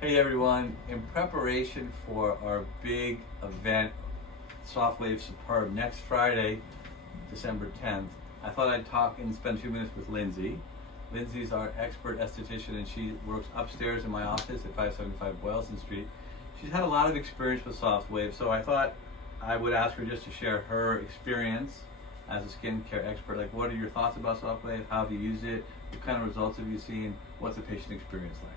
Hey everyone, in preparation for our big event, Sofwave SUPERB, next Friday, December 10th, I thought I'd talk and spend a few minutes with Lindsey. Lindsey's our expert esthetician and she works upstairs in my office at 575 Boylston Street. She's had a lot of experience with Sofwave, so I thought I would ask her just to share her experience as a skincare expert. Like, what are your thoughts about Sofwave? How have you used it? What kind of results have you seen? What's the patient experience like?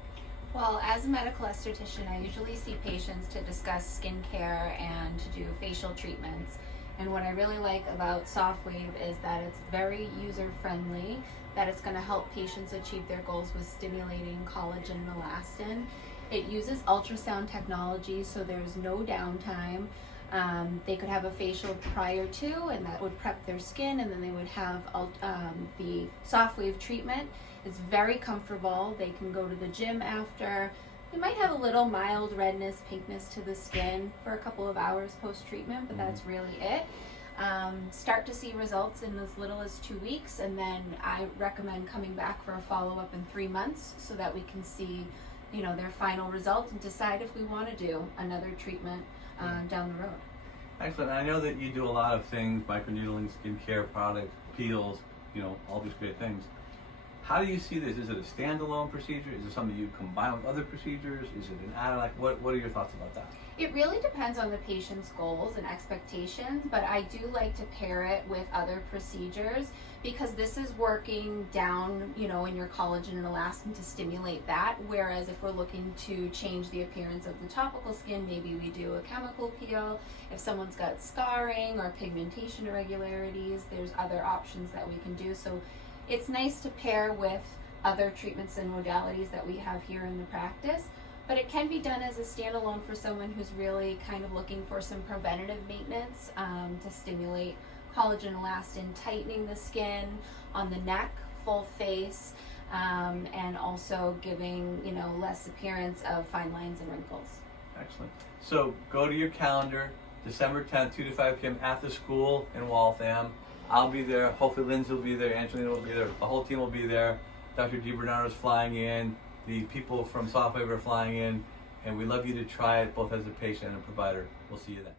Well, as a medical esthetician, I usually see patients to discuss skincare and to do facial treatments. And what I really like about Sofwave is that it's very user-friendly, that it's going to help patients achieve their goals with stimulating collagen and elastin. It uses ultrasound technology, so there's no downtime. They could have a facial prior to, and that would prep their skin, and then they would have the Sofwave treatment. It's very comfortable. They can go to the gym after. They might have a little mild redness, pinkness to the skin for a couple of hours post-treatment, but that's really it. Start to see results in as little as 2 weeks, and then I recommend coming back for a follow-up in 3 months so that we can see, their final result and decide if we want to do another treatment down the road. Excellent. I know that you do a lot of things, microneedling, skincare products, peels, all these great things. How do you see this? Is it a standalone procedure? Is it something you combine with other procedures? Is it an add-on? What are your thoughts about that? It really depends on the patient's goals and expectations, but I do like to pair it with other procedures because this is working down, in your collagen and elastin to stimulate that. Whereas if we're looking to change the appearance of the topical skin, maybe we do a chemical peel. If someone's got scarring or pigmentation irregularities, there's other options that we can do. So it's nice to pair with other treatments and modalities that we have here in the practice, but it can be done as a standalone for someone who's really kind of looking for some preventative maintenance to stimulate collagen, elastin, tightening the skin on the neck, full face, and also giving less appearance of fine lines and wrinkles. Excellent. So go to your calendar, December 10th, 2 to 5 p.m. at the school in Waltham. I'll be there. Hopefully Lindsey will be there. Angelina will be there. The whole team will be there. Dr. DiBernardo is flying in. The people from Sofwave are flying in. And we'd love you to try it both as a patient and a provider. We'll see you then.